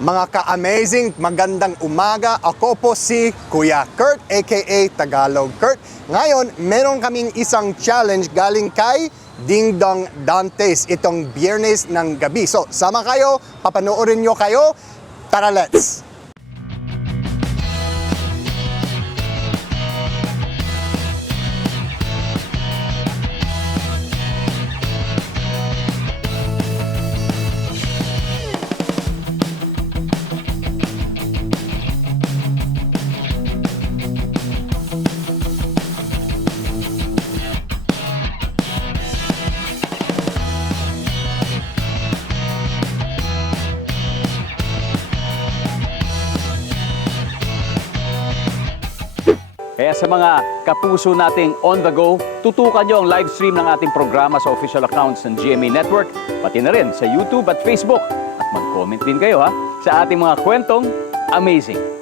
Mga ka-amazing, magandang umaga. Ako po si Kuya Kurt, aka Tagalog Kurt. Ngayon, meron kaming isang challenge galing kay Ding Dong Dantes itong Biyernes ng gabi. So, sama kayo, papanoorin nyo kayo. Tara, let's! Kaya sa mga kapuso nating on the go, tutukan nyo ang live stream ng ating programa sa official accounts ng GMA Network, pati na rin sa YouTube at Facebook. At mag-comment din kayo sa ating mga kwentong amazing.